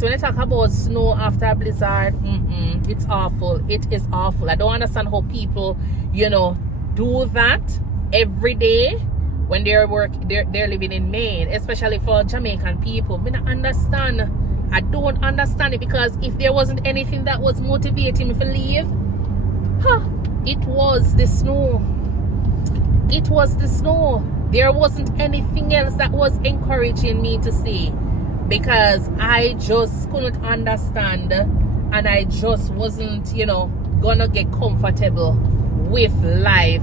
When I talk about snow after a blizzard, it's awful. It is awful. I don't understand how people, do that every day when they're living in Maine, especially for Jamaican people. I don't understand. I don't understand it, because if there wasn't anything that was motivating me to leave, it was the snow. It was the snow. There wasn't anything else that was encouraging me to stay, because I just couldn't understand, and I just wasn't, gonna get comfortable with life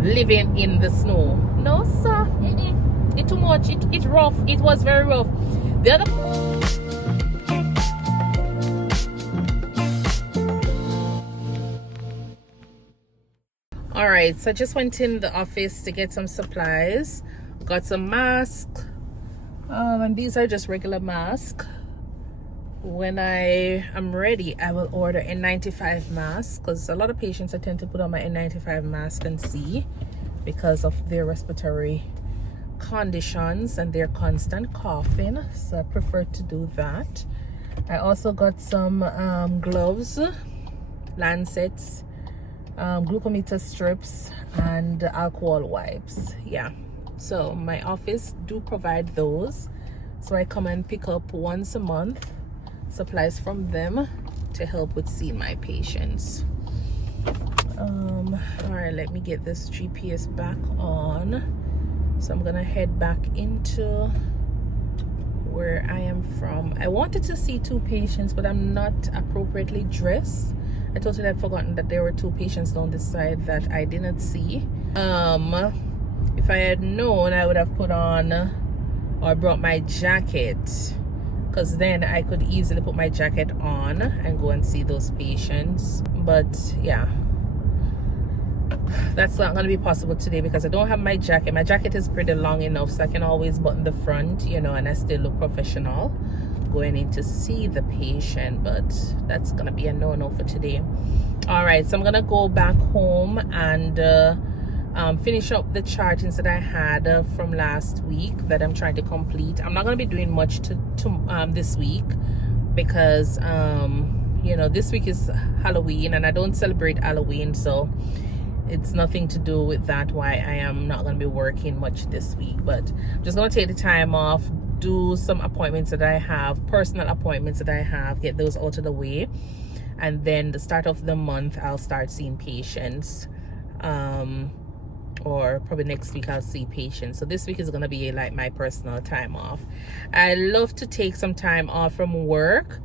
living in the snow. No, sir. It's too much. It's rough. It was very rough. The other... Alright, so I just went in the office to get some supplies. Got some masks. And these are just regular masks. When I am ready, I will order N95 mask, because a lot of patients I tend to put on my N95 mask and see, because of their respiratory conditions and their constant coughing. So I prefer to do that. I also got some gloves, lancets, glucometer strips, and alcohol wipes. Yeah, so my office do provide those, so I come and pick up once a month supplies from them to help with seeing my patients. All right, let me get this GPS back on. So I'm gonna head back into where I am from. I wanted to see 2 patients, but I'm not appropriately dressed. I totally had forgotten that there were 2 patients down this side that I didn't see. If I had known, I would have put on or brought my jacket, because then I could easily put my jacket on and go and see those patients. But yeah, that's not going to be possible today, because I don't have my jacket. My jacket is pretty long enough so I can always button the front, and I still look professional going in to see the patient. But that's gonna be a no-no for today. All right, so I'm gonna go back home and finish up the chartings that I had from last week that I'm trying to complete. I'm not gonna be doing much to this week, because this week is Halloween and I don't celebrate Halloween, so it's nothing to do with that why I am not going to be working much this week. But I'm just going to take the time off, do some appointments that I have, personal appointments that I have, get those out of the way, and then the start of the month I'll start seeing patients, or probably next week I'll see patients. So this week is going to be like my personal time off. I love to take some time off from work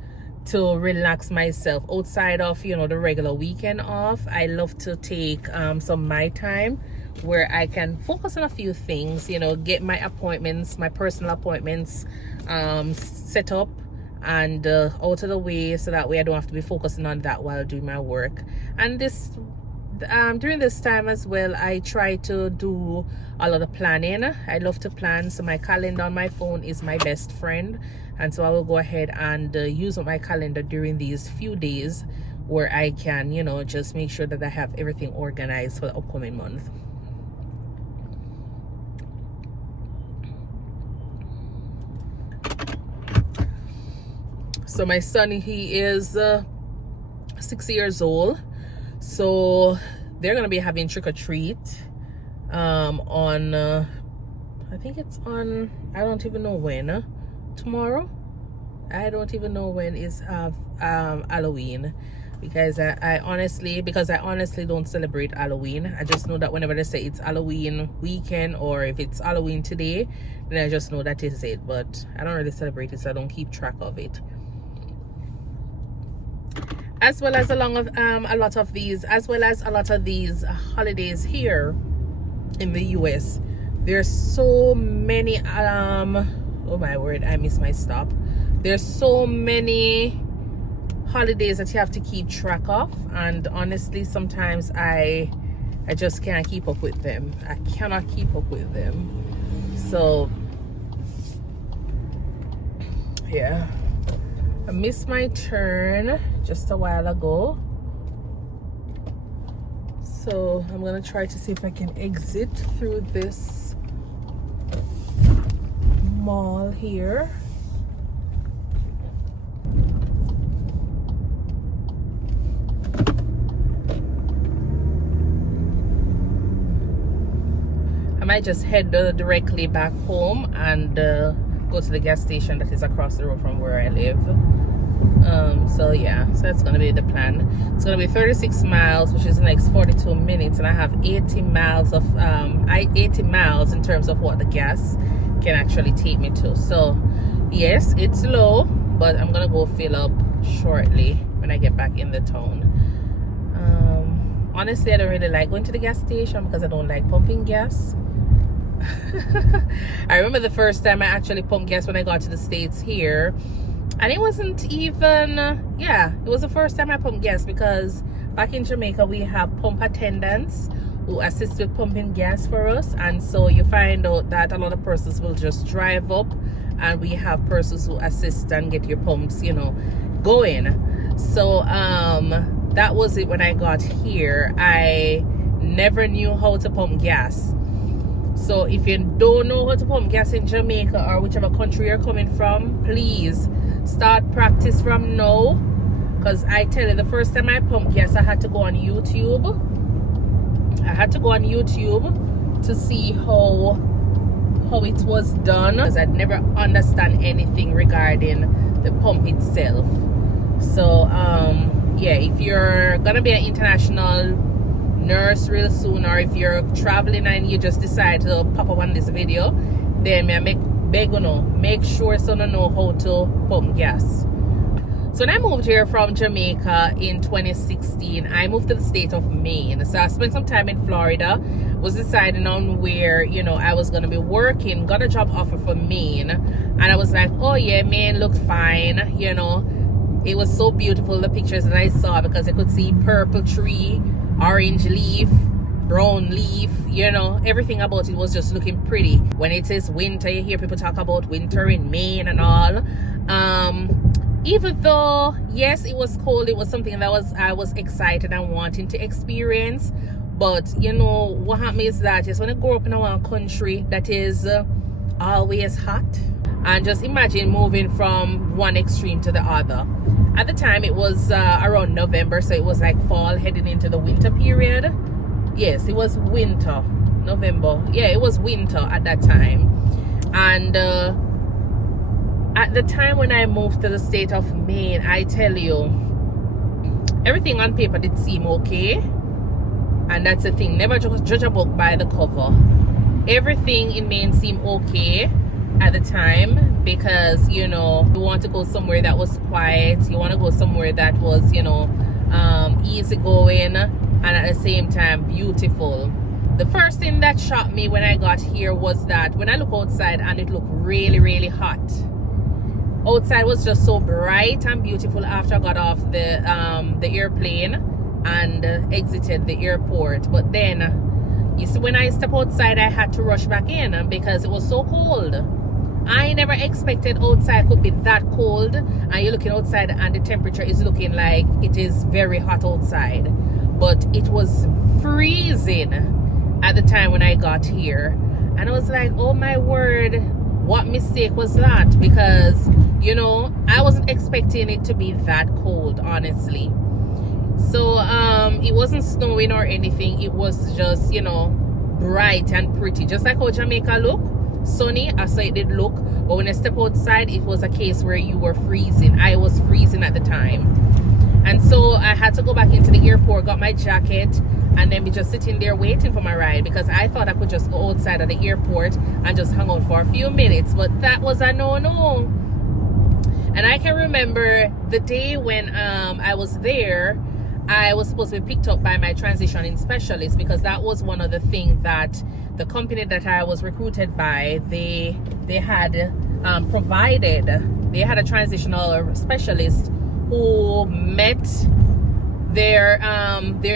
to relax myself outside of the regular weekend off. I love to take some my time where I can focus on a few things, get my appointments, my personal appointments set up and out of the way, so that way I don't have to be focusing on that while doing my work. And this during this time as well, I try to do a lot of planning. I love to plan, so my calendar on my phone is my best friend, and so I will go ahead and use my calendar during these few days where I can just make sure that I have everything organized for the upcoming month. So my son, he is 6 years old, so they're gonna be having trick-or-treat on I think it's on, I don't even know when, tomorrow. I don't even know when is Halloween, because I honestly don't celebrate Halloween. I just know that whenever they say it's Halloween weekend, or if it's Halloween today, then I just know that is it. But I don't really celebrate it, so I don't keep track of it. As well as a lot of these holidays here in the US, there's so many oh my word, I missed my stop. There's so many holidays that you have to keep track of, and honestly sometimes I just can't keep up with them. I cannot keep up with them. So yeah, I missed my turn just a while ago, so I'm gonna try to see if I can exit through this mall here. might just head directly back home and go to the gas station that is across the road from where I live. So yeah, so that's gonna be the plan. It's gonna be 36 miles, which is the next 42 minutes, and I have 80 miles of 80 miles in terms of what the gas can actually take me to. So yes, it's low, but I'm gonna go fill up shortly when I get back in the town. Honestly, I don't really like going to the gas station because I don't like pumping gas. I remember the first time I actually pumped gas when I got to the States here, and it wasn't even it was the first time I pumped gas, because back in Jamaica we have pump attendants who assist with pumping gas for us, and so you find out that a lot of persons will just drive up, and we have persons who assist and get your pumps, you know, going. So that was it when I got here. I never knew how to pump gas. So if you don't know how to pump gas in Jamaica or whichever country you're coming from, please start practice from now. Because I tell you, the first time I pumped gas, I had to go on YouTube. I had to go on YouTube to see how it was done, because I'd never understand anything regarding the pump itself. So yeah, if you're gonna be an international nurse real soon, or if you're traveling and you just decide to pop up on this video, then make sure so you know how to pump gas. So when I moved here from Jamaica in 2016, I moved to the state of Maine. So I spent some time in Florida, was deciding on where, you know, I was going to be working, got a job offer for Maine, and I was like, oh yeah, Maine looked fine, you know. It was so beautiful, the pictures that I saw, because I could see purple tree, orange leaf, brown leaf, you know, everything about it was just looking pretty. When it is winter, you hear people talk about winter in Maine and all. Even though, yes, it was cold, it was something that I was excited and wanting to experience. But you know what happened is that just when I grew up in a country that is always hot, and just imagine moving from one extreme to the other. At the time it was around November, so it was like fall heading into the winter period. Yes, it was winter, November. Yeah, it was winter at that time. And at the time when I moved to the state of Maine, I tell you, everything on paper did seem okay. And that's the thing, never judge a book by the cover. Everything in Maine seemed okay at the time, because, you know, you want to go somewhere that was quiet, you want to go somewhere that was, you know, easygoing, and at the same time beautiful. The first thing that shocked me when I got here was that when I look outside and it looked really, really hot. Outside was just so bright and beautiful after I got off the airplane and exited the airport. But then, you see, when I step outside, I had to rush back in because it was so cold. I never expected outside could be that cold, and you're looking outside and the temperature is looking like it is very hot outside. But it was freezing at the time when I got here. And I was like, oh my word, what mistake was that? Because, you know, I wasn't expecting it to be that cold, honestly. So it wasn't snowing or anything. It was just, you know, bright and pretty, just like how Jamaica look, sunny as it did look. But when I step outside, it was a case where you were freezing. I was freezing at the time. And so I had to go back into the airport, got my jacket, and then be just sitting there waiting for my ride, because I thought I could just go outside of the airport and just hang out for a few minutes. But that was a no-no. And I can remember the day when I was there, I was supposed to be picked up by my transitioning specialist, because that was one of the things that the company that I was recruited by, they had provided. They had a transitional specialist who met their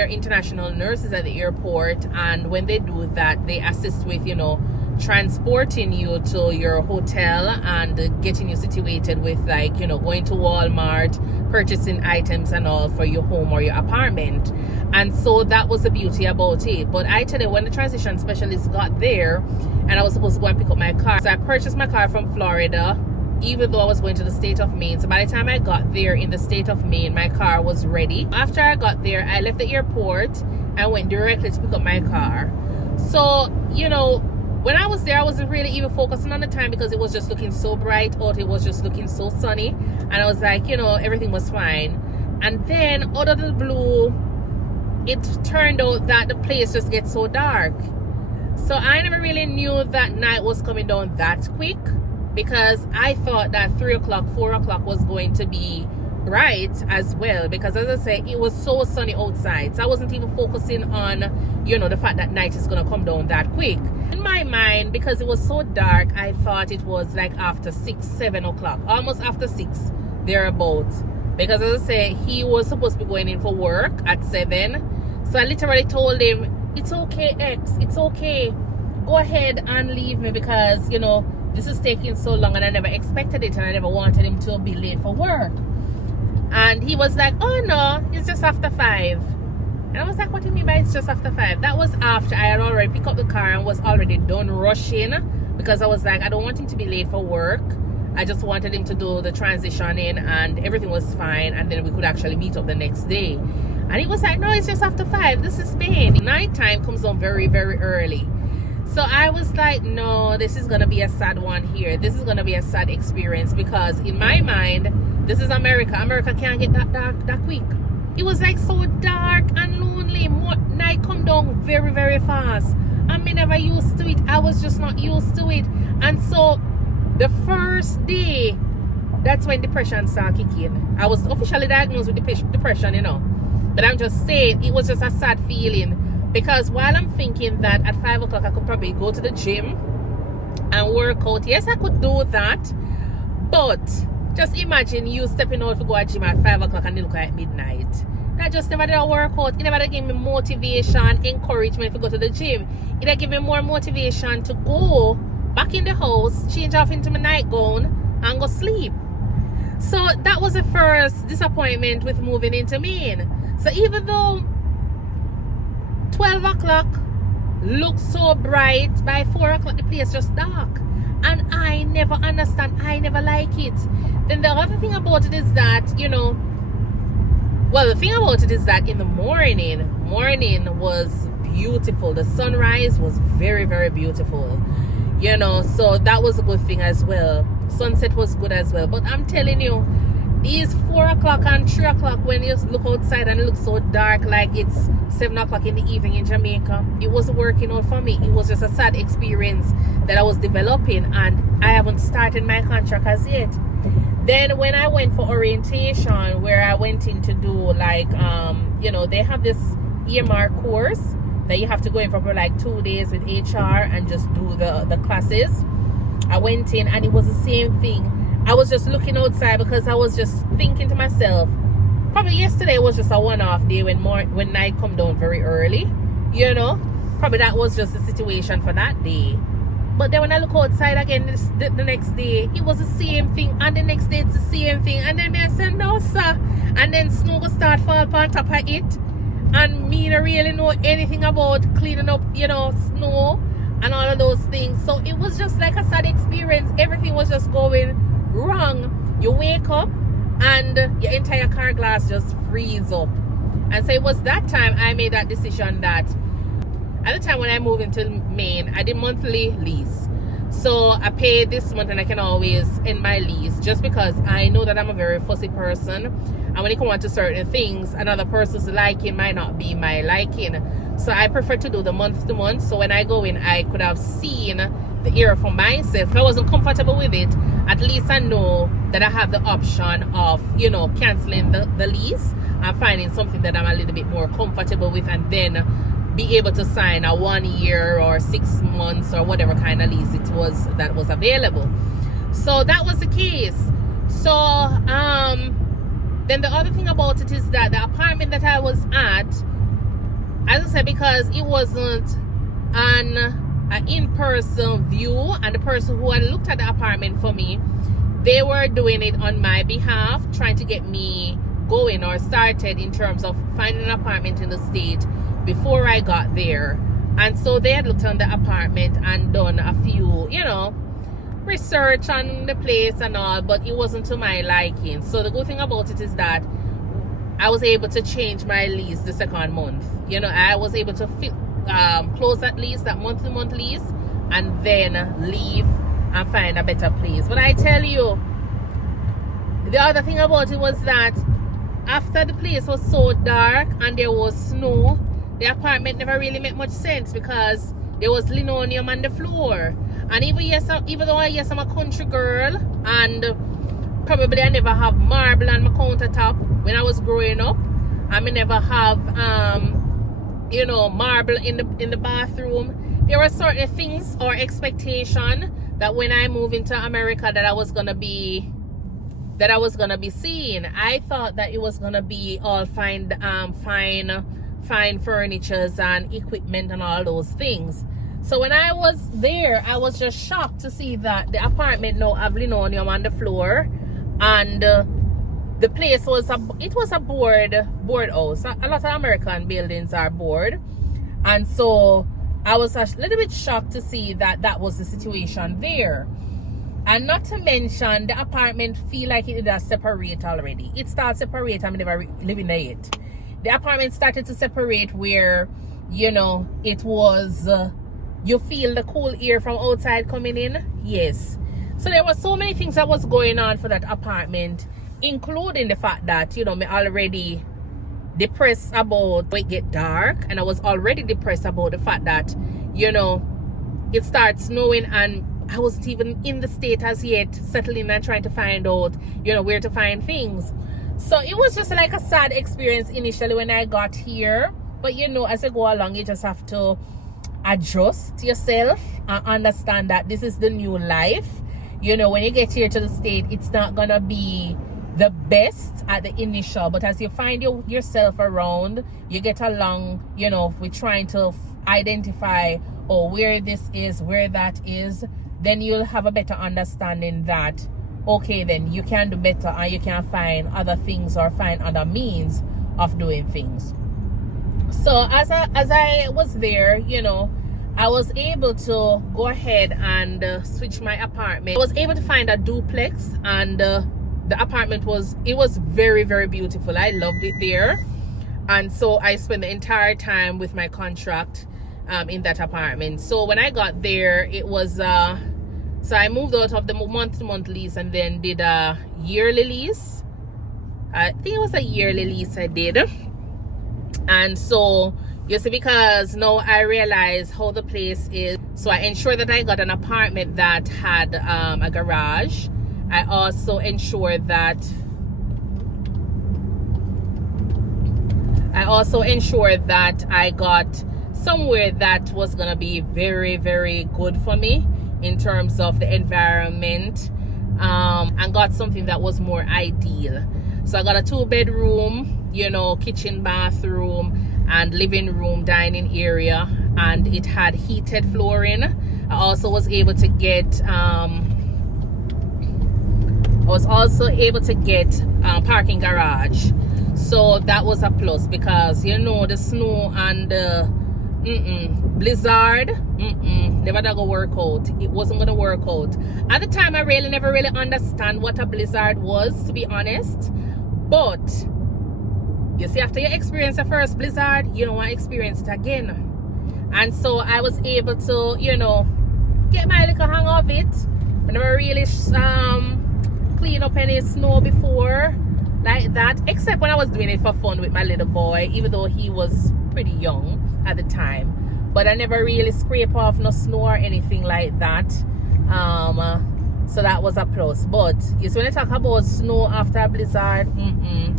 international nurses at the airport, and when they do that, they assist with, you know, transporting you to your hotel and getting you situated with, like, you know, going to Walmart, purchasing items and all for your home or your apartment. And so that was the beauty about it. But I tell you, when the transition specialist got there and I was supposed to go and pick up my car, so I purchased my car from Florida, even though I was going to the state of Maine. So by the time I got there in the state of Maine, my car was ready. After I got there, I left the airport and went directly to pick up my car. So, you know, when I was there, I wasn't really even focusing on the time because it was just looking so bright out. It was just looking so sunny. And I was like, you know, everything was fine. And then out of the blue, it turned out that the place just gets so dark. So I never really knew that night was coming down that quick, because I thought that 3 o'clock, 4 o'clock was going to be bright as well, because as I say, it was so sunny outside. So I wasn't even focusing on, you know, the fact that night is going to come down that quick. In my mind, because it was so dark, I thought it was like after 6, 7 o'clock, almost after 6, thereabouts. Because as I say, he was supposed to be going in for work at 7. So I literally told him, it's okay, X, it's okay. Go ahead and leave me, because, you know, this is taking so long and I never expected it and I never wanted him to be late for work. And he was like, oh no, it's just after 5. And I was like, what do you mean by it's just after 5? That was after I had already picked up the car and was already done rushing, because I was like, I don't want him to be late for work. I just wanted him to do the transition in and everything was fine, and then we could actually meet up the next day. And he was like, no, it's just after 5. This is Spain. Nighttime comes on very, very early. So I was like, no, this is going to be a sad one here. This is going to be a sad experience, because in my mind, this is America. America can't get that dark that quick. It was like so dark and lonely. Night come down very, very fast. I'm never used to it. I was just not used to it. And so the first day, that's when depression started kicking. I was officially diagnosed with depression, you know. But I'm just saying, it was just a sad feeling. Because while I'm thinking that at 5 o'clock I could probably go to the gym and work out. Yes, I could do that. But just imagine you stepping out to go to the gym at 5 o'clock and it look like midnight. That just never did a workout. It never gave me motivation, encouragement to go to the gym. It gave me more motivation to go back in the house, change off into my nightgown and go sleep. So that was the first disappointment with moving into Maine. So even though 12 o'clock looks so bright, by 4 o'clock the place just dark. And I never understand. I never like it. Then the other thing about it is that, you know, well, the thing about it is that in the morning was beautiful. The sunrise was very, very beautiful. You know, so that was a good thing as well. Sunset was good as well. But I'm telling you, these 4 o'clock and 3 o'clock, when you look outside and it looks so dark, like it's 7 o'clock in the evening in Jamaica, it wasn't working out for me. It was just a sad experience that I was developing, and I haven't started my contract as yet. Then when I went for orientation, where I went in to do like, you know, they have this EMR course that you have to go in for like 2 days with HR and just do the classes. I went in and it was the same thing. I was just looking outside because I was just thinking to myself, probably yesterday was just a one-off day when night come down very early, you know. Probably that was just the situation for that day. But then when I look outside again the next day, it was the same thing, and the next day it's the same thing. And then I said, no sir. And then snow will start fall on top of it, and me don't really know anything about cleaning up, you know, snow and all of those things. So it was just like a sad experience. Everything was just going wrong. You wake up and your entire car glass just freeze up. And so it was that time I made that decision that at the time when I moved into Maine, I did monthly lease. So I pay this month and I can always end my lease, just because I know that I'm a very fussy person. And when it comes to certain things, another person's liking might not be my liking. So I prefer to do the month to month. So when I go in, I could have seen the area for myself. If I wasn't comfortable with it, at least I know that I have the option of, you know, canceling the lease and finding something that I'm a little bit more comfortable with, and then be able to sign a 1 year or 6 months or whatever kind of lease it was that was available. So that was the case. So then the other thing about it is that the apartment that I was at, as I said, because it wasn't an in-person view, and the person who had looked at the apartment for me, they were doing it on my behalf, trying to get me going or started in terms of finding an apartment in the state before I got there. And so they had looked on the apartment and done a few, you know, research on the place and all, but it wasn't to my liking. So the good thing about it is that I was able to change my lease the second month. You know, I was able to close that lease, that month-to-month lease, and then leave and find a better place. But I tell you, the other thing about it was that after the place was so dark and there was snow, the apartment never really made much sense because there was linoleum on the floor. And even though I'm a country girl and probably I never have marble on my countertop when I was growing up, I may never have marble in the bathroom. There were certain things or expectation that when I moved into America that I was gonna be seeing. I thought that it was gonna be all fine furnitures and equipment and all those things. So when I was there, I was just shocked to see that the apartment now have linoleum on the floor, and the place was a board house. A lot of American buildings are board, and so I was a little bit shocked to see that was the situation there. And not to mention, the apartment feel like it does separate already. It starts separate. I'm never living there yet. The apartment started to separate where, it was, you feel the cool air from outside coming in. Yes. So there were so many things that was going on for that apartment, including the fact that, me already depressed about it get dark. And I was already depressed about the fact that, it starts snowing and I wasn't even in the state as yet, settling and trying to find out, where to find things. So it was just like a sad experience initially when I got here. But as you go along, you just have to adjust yourself and understand that this is the new life. When you get here to the state, it's not gonna be the best at the initial, but as you find yourself around, you get along, with trying to identify where this is, where that is, then you'll have a better understanding that, okay, then you can do better and you can find other things or find other means of doing things. So as I was there, I was able to go ahead and switch my apartment. I was able to find a duplex, and the apartment was very, very beautiful. I loved it there. And so I spent the entire time with my contract in that apartment. So when I got there, it was so I moved out of the month-to-month lease and then did a yearly lease. I think it was a yearly lease I did. And so you see, because now I realize how the place is, so I ensured that I got an apartment that had a garage. I also ensured that I got somewhere that was gonna be very, very good for me in terms of the environment, and got something that was more ideal. So I got a 2-bedroom, kitchen, bathroom, and living room, dining area, and it had heated flooring. I also was able to get parking garage. So that was a plus, because the snow and blizzard never gonna work out. It wasn't gonna work out at the time. I never really understand what a blizzard was, to be honest. But you see, after you experience the first blizzard, you don't want to experience it again. And so I was able to get my little hang of it. I never really clean up any snow before like that, except when I was doing it for fun with my little boy, even though he was pretty young at the time. But I never really scrape off no snow or anything like that. So that was a plus. But yes, when I talk about snow after a blizzard,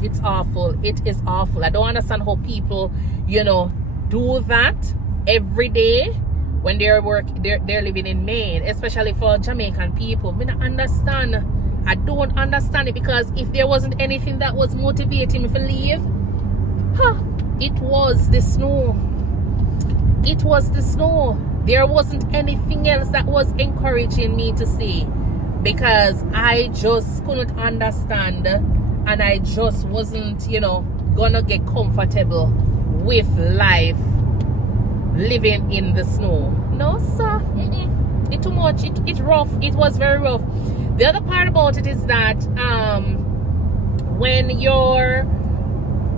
it's awful. It is awful. I don't understand how people, do that every day when they're living in Maine, especially for Jamaican people. I don't understand. I don't understand it, because if there wasn't anything that was motivating me to leave, it was the snow. It was the snow. There wasn't anything else that was encouraging me to stay, because I just couldn't understand, and I just wasn't, gonna get comfortable with life living in the snow. No, sir. It's too much. It's rough. It was very rough. The other part about it is that when you're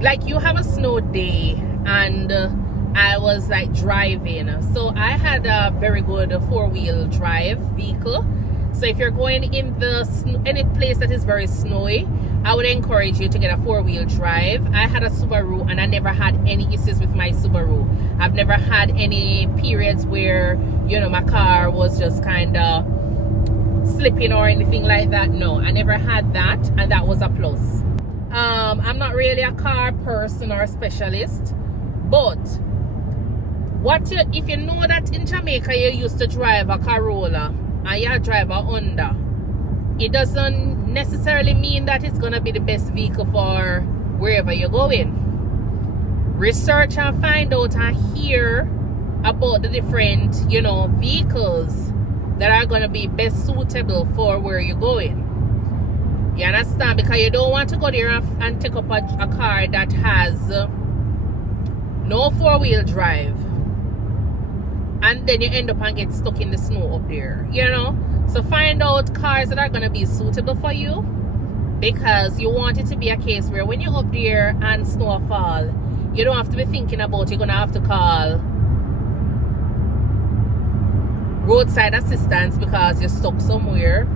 like, you have a snow day and I was like driving. So I had a very good 4-wheel drive vehicle. So if you're going in any place that is very snowy, I would encourage you to get a 4-wheel drive. I had a Subaru and I never had any issues with my Subaru. I've never had any periods where, you know, my car was just kind of slipping or anything like that. No, I never had that, and that was a plus. I'm not really a car person or a specialist, but if you know that in Jamaica you used to drive a Corolla and you drive a Honda, it doesn't necessarily mean that it's gonna be the best vehicle for wherever you're going. Research and find out and hear about the different, you know, vehicles that are gonna be best suitable for where you're going. You understand? Because you don't want to go there and take up a car that has no 4-wheel drive, and then you end up and get stuck in the snow up there, you know. So find out cars that are going to be suitable for you, because you want it to be a case where when you're up there and snow fall, you don't have to be thinking about you're going to have to call roadside assistance because you're stuck somewhere,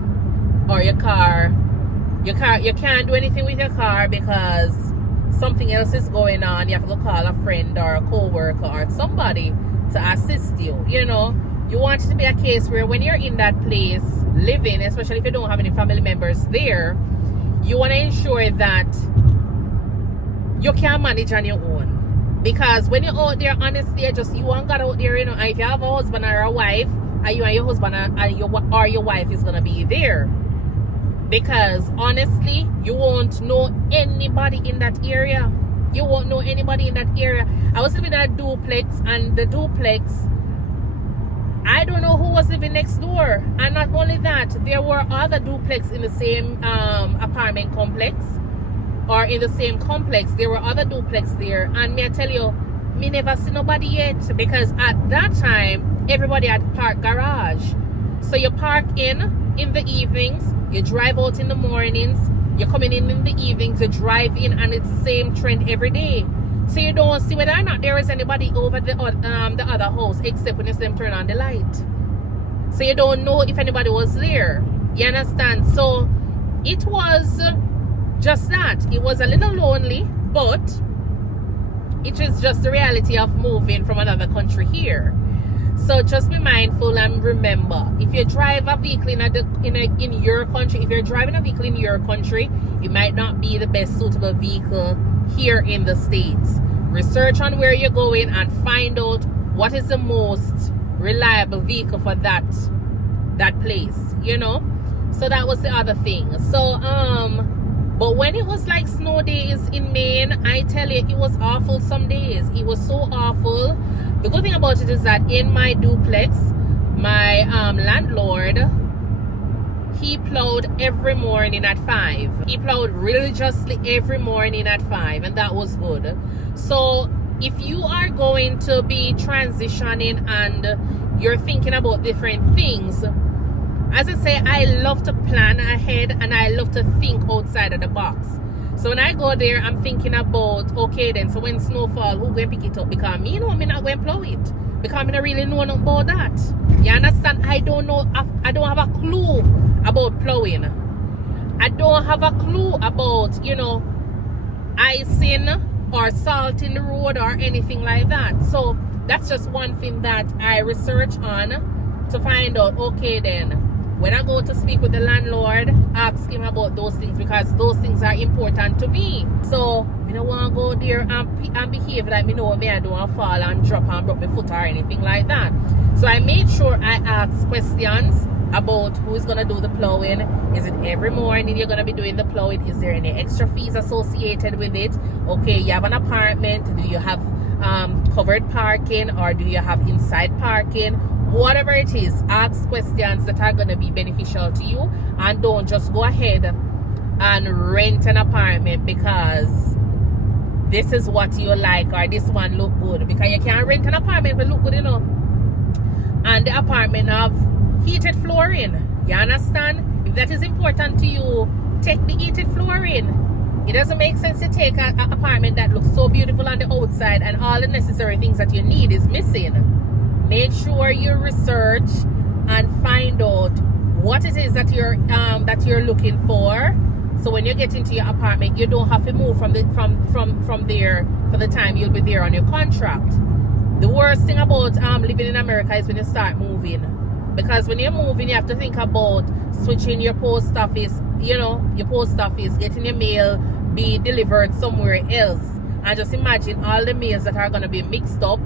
or you can't do anything with your car because something else is going on. You have to go call a friend or a co-worker or somebody to assist you. You know, you want it to be a case where when you're in that place living, especially if you don't have any family members there, you want to ensure that you can manage on your own. Because when you're out there, honestly, you ain't got out there, you know. And if you have a husband or a wife, and you and your husband or your wife is gonna be there, because honestly, you won't know anybody in that area. You won't know anybody in that area. I was living in a duplex, and the duplex, I don't know who was living next door. And not only that, there were other duplex in the same apartment complex, or in the same complex. There were other duplex there, and me I tell you, me never see nobody yet, because at that time everybody had parked garage. So you park in the evenings, you drive out in the mornings, you're coming in the evenings, you drive in, and it's the same trend every day. So you don't see whether or not there is anybody over the other house, except when you see them turn on the light. So you don't know if anybody was there. You understand? So it was just that. It was a little lonely, but it is just the reality of moving from another country here. So just be mindful and remember, if you drive a vehicle in your country, if you're driving a vehicle in your country, it might not be the best suitable vehicle here in the States. Research on where you're going and find out what is the most reliable vehicle for that place, you know. So that was the other thing. So but when it was like snow days in Maine, I tell you, it was awful some days. It was so awful. The good thing about it is that in my duplex, my landlord, he plowed every morning at 5. He plowed religiously every morning at 5, and that was good. So if you are going to be transitioning and you're thinking about different things, as I say, I love to plan ahead and I love to think outside of the box. So when I go there, I'm thinking about, okay then, so when snowfall, who going to pick it up? Because me know I'm not going to plow it. Because I don't really know nothing about that. You understand? I don't have a clue about plowing. I don't have a clue about, you know, icing or salting the road or anything like that. So that's just one thing that I research on to find out, okay then, when I go to speak with the landlord, ask him about those things, because those things are important to me. So I don't want to go there and behave like me know me I don't want to fall and drop and break my foot or anything like that. So I made sure I asked questions about who is going to do the plowing. Is it every morning you're going to be doing the plowing? Is there any extra fees associated with it? Okay, you have an apartment. Do you have covered parking, or do you have inside parking? Whatever it is, ask questions that are going to be beneficial to you, and don't just go ahead and rent an apartment because this is what you like or this one look good. Because you can't rent an apartment if it look good enough and the apartment have heated flooring. You understand? If that is important to you, take the heated flooring. It doesn't make sense to take an apartment that looks so beautiful on the outside and all the necessary things that you need is missing. Make sure you research and find out what it is that you're looking for. So when you get into your apartment, you don't have to move from there for the time you'll be there on your contract. The worst thing about living in America is when you start moving. Because when you're moving, you have to think about switching your post office, your post office, getting your mail be delivered somewhere else. And just imagine all the mails that are going to be mixed up.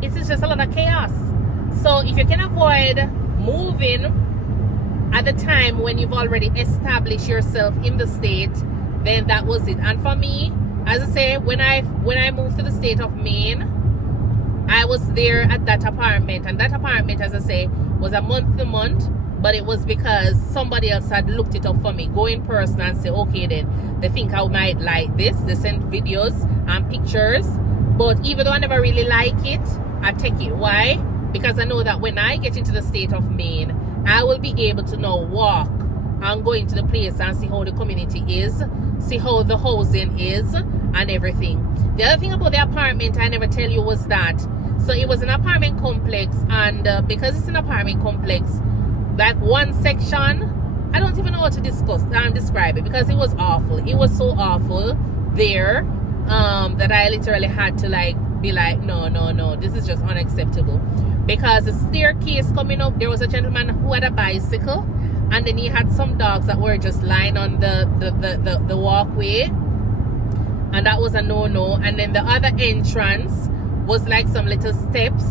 It is just a lot of chaos. So if you can avoid moving at the time when you've already established yourself in the state, then that was it. And for me, as I say, when I moved to the state of Maine, I was there at that apartment, and that apartment, as I say, was a month to month, but it was because somebody else had looked it up for me. Go in person and say, okay, then they think I might like this. They sent videos and pictures, but even though I never really like it, I take it. Why? Because I know that when I get into the state of Maine, I will be able to now walk and go into the place and see how the community is, see how the housing is and everything. The other thing about the apartment I never tell you was that, so it was an apartment complex, and because it's an apartment complex, that one section, I don't even know how to describe it, because it was awful. It was so awful there that I literally had to be like, no, this is just unacceptable. Because the staircase coming up, there was a gentleman who had a bicycle, and then he had some dogs that were just lying on the walkway, and that was a no-no. And then the other entrance was like some little steps,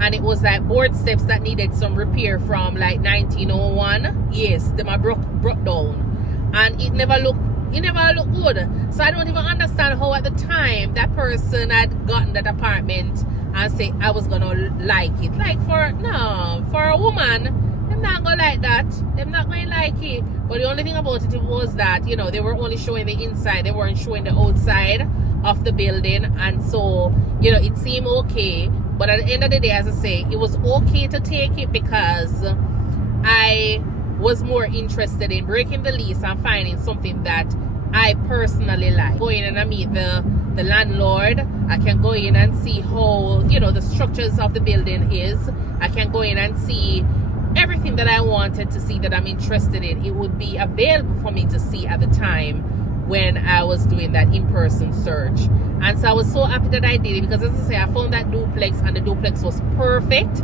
and it was like board steps that needed some repair from like 1901. Yes, them are broke down, and it never looked good. So I don't even understand how at the time that person had gotten that apartment and say I was gonna like it. Like for a woman, them not gonna like that. Them not gonna like it. But the only thing about it was that, they were only showing the inside, they weren't showing the outside of the building, and so it seemed okay. But at the end of the day, as I say, it was okay to take it because I was more interested in breaking the lease and finding something that I personally like. Go in and I meet the landlord. I can go in and see how the structures of the building is. I can go in and see everything that I wanted to see, that I'm interested in. It would be available for me to see at the time when I was doing that in-person search. And so I was so happy that I did it, because as I say, I found that duplex, and the duplex was perfect.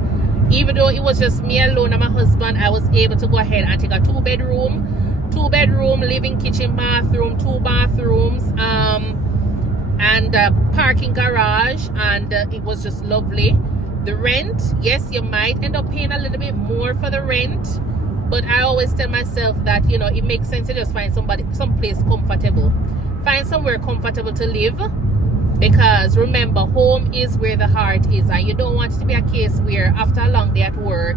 Even though it was just me alone and my husband, I was able to go ahead and take a two bedroom, living, kitchen, bathroom, 2 bathrooms, and a parking garage, and it was just lovely. The rent, yes, you might end up paying a little bit more for the rent, but I always tell myself that it makes sense to just find someplace comfortable, find somewhere comfortable to live, because remember, home is where the heart is, and you don't want it to be a case where after a long day at work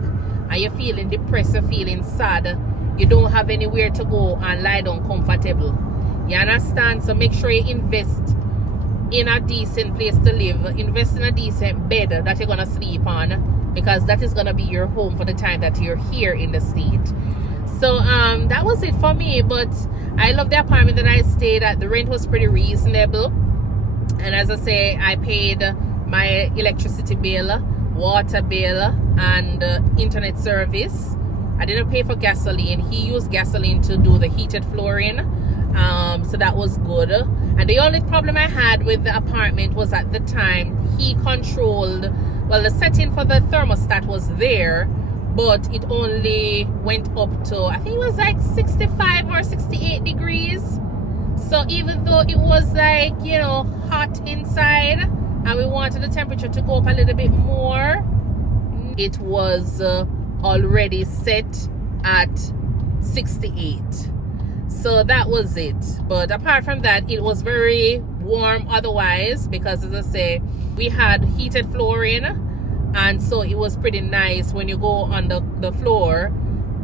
and you're feeling depressed, you're feeling sad, you don't have anywhere to go and lie down comfortable. You understand? So make sure you invest in a decent place to live. Invest in a decent bed that you're gonna sleep on, because that is gonna be your home for the time that you're here in the state. So that was it for me. But I love the apartment that I stayed at. The rent was pretty reasonable, and as I say, I paid my electricity bill, water bill, and internet service. I didn't pay for gasoline. He used gasoline to do the heated flooring, so that was good. And the only problem I had with the apartment was at the time he controlled, well, the setting for the thermostat was there, but it only went up to, I think it was like 65 or 68 degrees. So even though it was like, hot inside, and we wanted the temperature to go up a little bit more, it was already set at 68. So that was it. But apart from that, it was very warm otherwise, because as I say, we had heated flooring, and so it was pretty nice when you go on the floor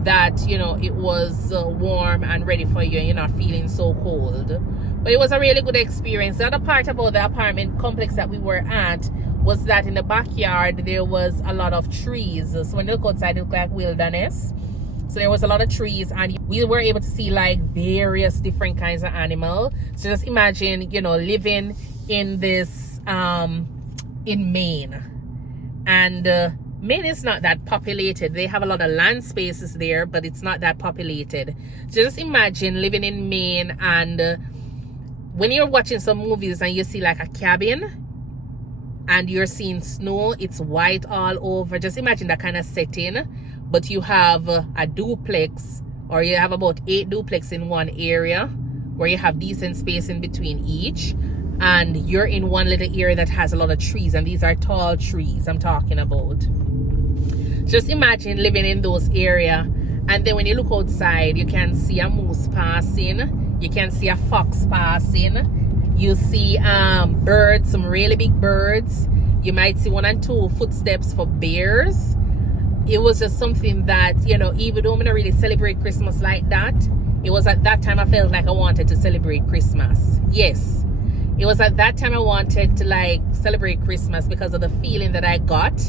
that it was warm and ready for you, and you're not feeling so cold. But it was a really good experience. The other part about the apartment complex that we were at was that in the backyard there was a lot of trees. So when you look outside, it looked like wilderness. So there was a lot of trees, and we were able to see like various different kinds of animal. So just imagine, you know, living in this in Maine. And Maine is not that populated. They have a lot of land spaces there, but it's not that populated. So just imagine living in Maine, and when you're watching some movies and you see like a cabin and you're seeing snow, it's white all over. Just imagine that kind of setting, but you have a duplex, or you have about 8 duplex in one area where you have decent space in between each, and you're in one little area that has a lot of trees, and these are tall trees I'm talking about. Just imagine living in those areas, and then when you look outside, you can see a moose passing, you can see a fox passing, you see birds, some really big birds. You might see 1 and 2 footsteps for bears. It was just something that, you know, even though I'm not really celebrate Christmas like that, it was at that time I felt like I wanted to celebrate Christmas. Yes, it was at that time I wanted to like celebrate Christmas because of the feeling that I got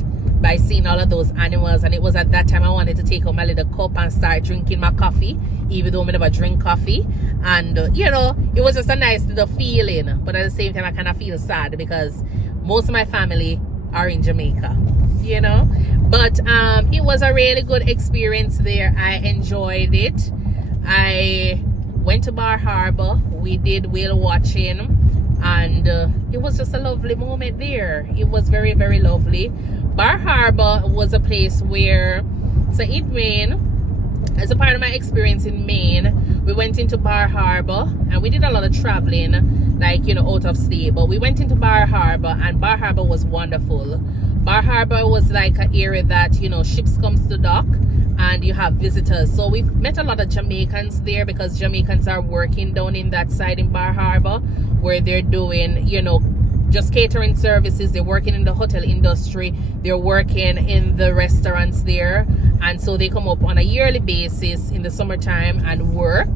by seeing all of those animals. And it was at that time I wanted to take out my little cup and start drinking my coffee, even though I never drink coffee. And you know, it was just a nice little feeling, but at the same time I kind of feel sad because most of my family are in Jamaica, you know. But it was a really good experience there. I enjoyed it. I went to Bar Harbor, we did whale watching, and it was just a lovely moment there. It was very, very lovely. Bar Harbor was a place where, so in Maine, as a part of my experience in Maine, we went into Bar Harbor and we did a lot of traveling, like, you know, out of state. But we went into Bar Harbor, and Bar Harbor was wonderful. Bar Harbor was like an area that, you know, ships comes to dock and you have visitors. So we met a lot of Jamaicans there because Jamaicans are working down in that side in Bar Harbor, where they're doing, you know, just catering services. They're working in the hotel industry, they're working in the restaurants there, and so they come up on a yearly basis in the summertime and work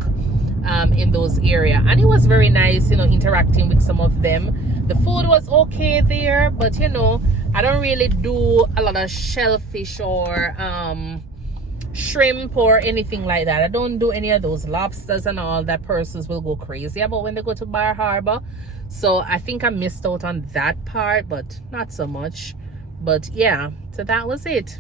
in those areas. And it was very nice, you know, interacting with some of them. The food was okay there, but you know, I don't really do a lot of shellfish or shrimp or anything like that. I don't do any of those lobsters and all that persons will go crazy about when they go to Bar Harbor. So I think I missed out on that part, but not so much. But yeah, so that was it.